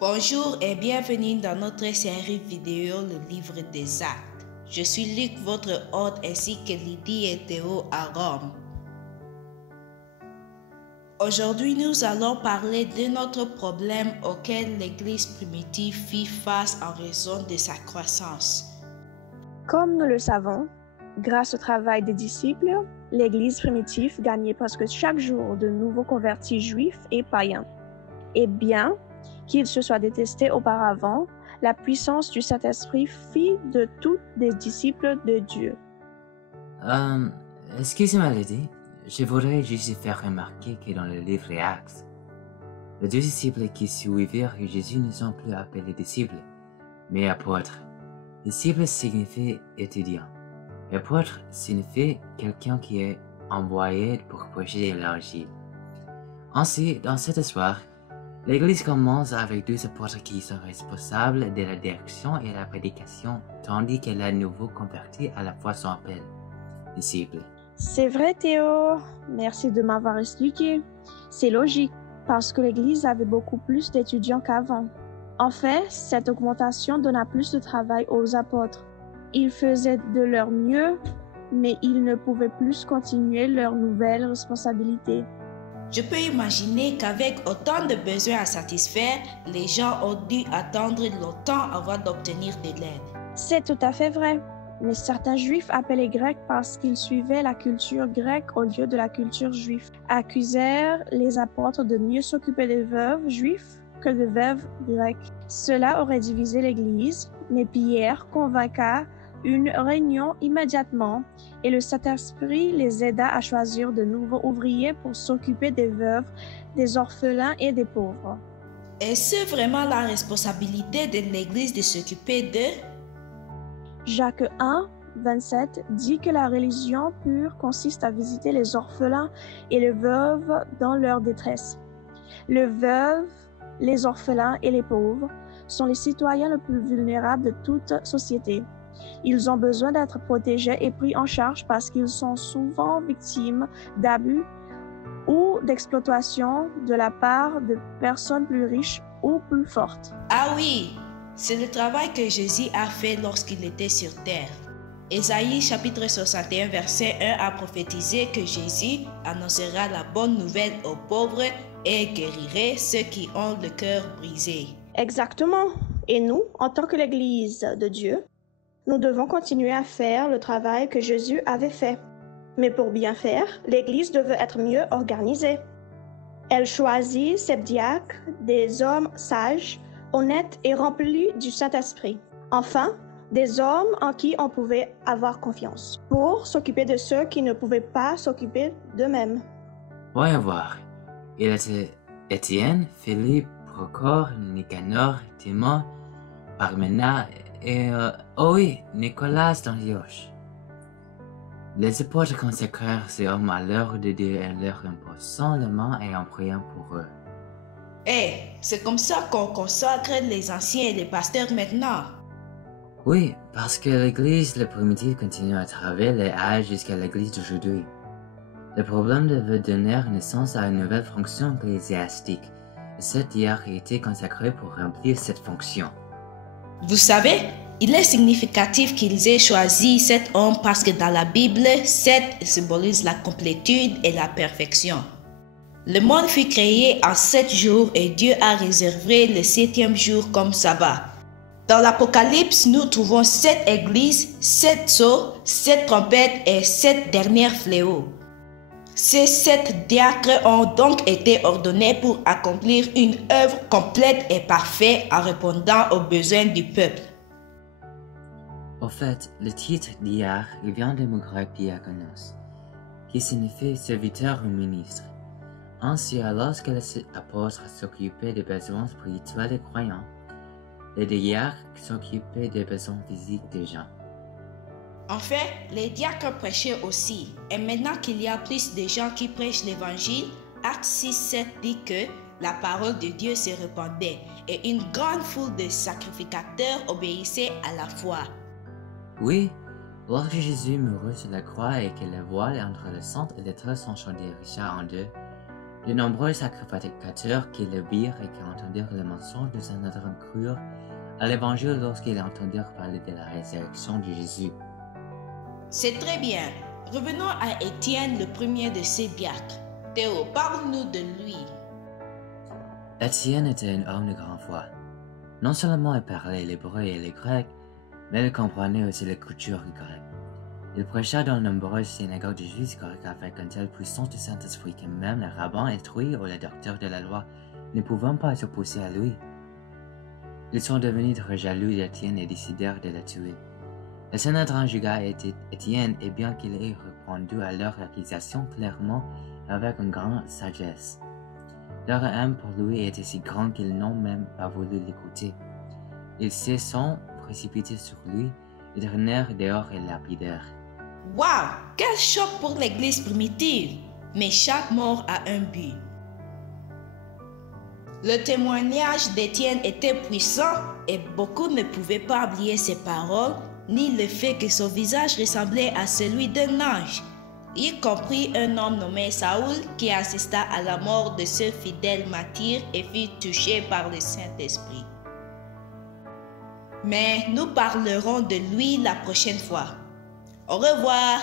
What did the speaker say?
Bonjour et bienvenue dans notre série vidéo Le Livre des Actes. Je suis Luc, votre hôte, ainsi que Lydie et Théo à Rome. Aujourd'hui, nous allons parler de notre problème auquel l'Église primitive fit face en raison de sa croissance. Comme nous le savons, grâce au travail des disciples, l'Église primitive gagnait presque chaque jour de nouveaux convertis juifs et païens. Et bien qu'ils se soient détestés auparavant, la puissance du Saint-Esprit fit de tous des disciples de Dieu. Excusez-moi, Lydie. Je voudrais juste faire remarquer que dans le livre des Actes, les deux disciples qui suivirent Jésus ne sont plus appelés disciples, mais apôtres. Disciple signifie étudiant. Apôtre signifie quelqu'un qui est envoyé pour prêcher l'évangile. Ainsi, dans cette histoire, l'Église commence avec deux apôtres qui sont responsables de la direction et la prédication, tandis que les nouveaux convertis à la fois sont appelés disciples. C'est vrai, Théo. Merci de m'avoir expliqué. C'est logique, parce que l'Église avait beaucoup plus d'étudiants qu'avant. En fait, cette augmentation donna plus de travail aux apôtres. Ils faisaient de leur mieux, mais ils ne pouvaient plus continuer leurs nouvelles responsabilités. Je peux imaginer qu'avec autant de besoins à satisfaire, les gens ont dû attendre longtemps avant d'obtenir de l'aide. C'est tout à fait vrai. Mais certains Juifs appelés Grecs parce qu'ils suivaient la culture grecque au lieu de la culture juive, accusèrent les apôtres de mieux s'occuper des veuves juifs que des veuves grecques. Cela aurait divisé l'Église, mais Pierre convaincua une réunion immédiatement et le Saint-Esprit les aida à choisir de nouveaux ouvriers pour s'occuper des veuves, des orphelins et des pauvres. Est-ce vraiment la responsabilité de l'Église de s'occuper d'eux? Jacques 1, 27 dit que la religion pure consiste à visiter les orphelins et les veuves dans leur détresse. Les veuves, les orphelins et les pauvres sont les citoyens les plus vulnérables de toute société. Ils ont besoin d'être protégés et pris en charge parce qu'ils sont souvent victimes d'abus ou d'exploitation de la part de personnes plus riches ou plus fortes. Ah oui! C'est le travail que Jésus a fait lorsqu'il était sur terre. Ésaïe chapitre 61 verset 1 a prophétisé que Jésus annoncera la bonne nouvelle aux pauvres et guérirait ceux qui ont le cœur brisé. Exactement. Et nous, en tant que l'Église de Dieu, nous devons continuer à faire le travail que Jésus avait fait. Mais pour bien faire, l'Église devait être mieux organisée. Elle choisit ses diacres, des hommes sages, honnêtes et remplis du Saint-Esprit. Enfin, des hommes en qui on pouvait avoir confiance, pour s'occuper de ceux qui ne pouvaient pas s'occuper d'eux-mêmes. Voyons voir. Il était Étienne, Philippe, Procor, Nicanor, Timon, Parmena et, Nicolas d'Antioche. Les apôtres consacrèrent ces hommes à l'œuvre de Dieu en leur imposant les mains et en priant pour eux. C'est comme ça qu'on consacre les anciens et les pasteurs maintenant. Oui, parce que l'Église primitive continue à travers les âges jusqu'à l'Église d'aujourd'hui. Le problème devait donner naissance à une nouvelle fonction ecclésiastique, et cet diacre était consacré pour remplir cette fonction. Vous savez, il est significatif qu'ils aient choisi cet homme parce que dans la Bible, 7 symbolise la complétude et la perfection. Le monde fut créé en 7 jours et Dieu a réservé le 7e jour comme sabbat. Dans l'Apocalypse, nous trouvons 7 églises, 7 sceaux, 7 trompettes et 7 derniers fléaux. Ces 7 diacres ont donc été ordonnés pour accomplir une œuvre complète et parfaite en répondant aux besoins du peuple. Au fait, le titre diacre vient du mot grec diakonos, qui signifie serviteur ou ministre. Ainsi, lorsque les apôtres s'occupaient des besoins spirituels des croyants, les diacres s'occupaient des besoins physiques des gens. En fait, les diacres prêchaient aussi. Et maintenant qu'il y a plus de gens qui prêchent l'évangile, Acte 6:7 dit que la parole de Dieu se répandait et une grande foule de sacrificateurs obéissait à la foi. Oui, lorsque Jésus mourut sur la croix et que le voile entre le centre et le trait sont dirigés en deux, De nombreux sacrificateurs qui le virent et qui entendirent le mensonge de Saint Antoine crurent à l'évangile lorsqu'ils entendirent parler de la résurrection de Jésus. C'est très bien. Revenons à Étienne, le premier de ces diacres. Théo, parle-nous de lui. Étienne était un homme de grande foi. Non seulement il parlait l'hébreu et le grec, mais il comprenait aussi la culture grecque. Il prêcha dans de nombreuses synagogues de Juifs grecs avec une telle puissance du Saint-Esprit que même les rabbins instruits ou les docteurs de la loi ne pouvaient pas s'opposer à lui. Ils sont devenus très jaloux d'Étienne et décidèrent de le tuer. Le Sanhédrin jugea Étienne et bien qu'il ait répondu à leur accusation clairement avec une grande sagesse. Leur haine pour lui était si grande qu'ils n'ont même pas voulu l'écouter. Ils se sont précipités sur lui, le traînèrent dehors et lapidèrent. Waouh! Quel choc pour l'Église primitive! Mais chaque mort a un but. Le témoignage d'Étienne était puissant et beaucoup ne pouvaient pas oublier ses paroles, ni le fait que son visage ressemblait à celui d'un ange, y compris un homme nommé Saoul qui assista à la mort de ce fidèle martyr et fut touché par le Saint-Esprit. Mais nous parlerons de lui la prochaine fois. Au revoir!